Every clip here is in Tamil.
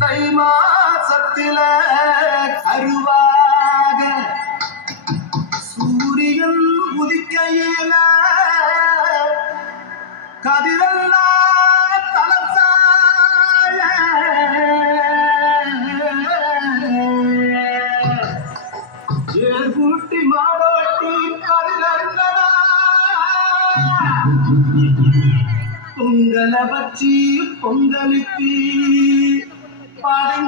தை மாசத்தில கருவாக சூரியன் உதிக்கையில கதிரெல்லாம் தலசாய ஏற்பூட்டி மாடோட்டி கதிரங்கடா பொங்கல வச்சு பொங்கலுக்கு பாடுங்கடா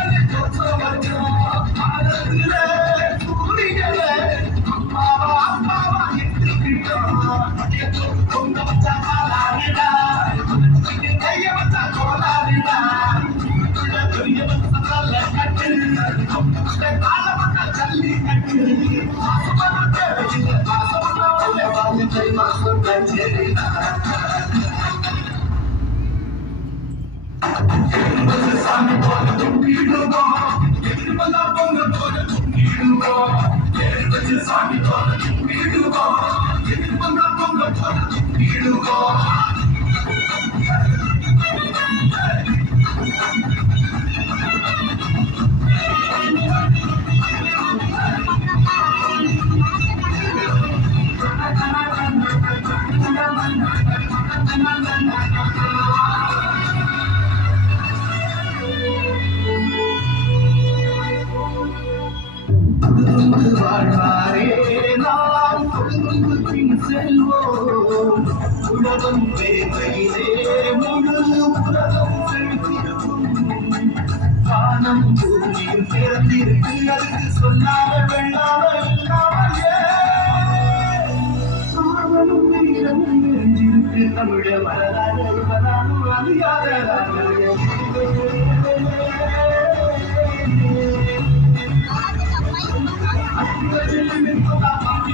சாமி போல தும்பிடுவோம் சாமி போல போல பின் செல்வோம் உலகம் வேகையிலே முழு உலகம் செழித்திருக்கும். வானம் பூமியும் பிறந்திருக்கு அதுக்கு சொல்லாத வெள்ளாத இல்லாமலே காவலும் வீரமும் நிறைஞ்சிருக்கு தமிழ வரலாறு வரலாறு அறியாத சாமி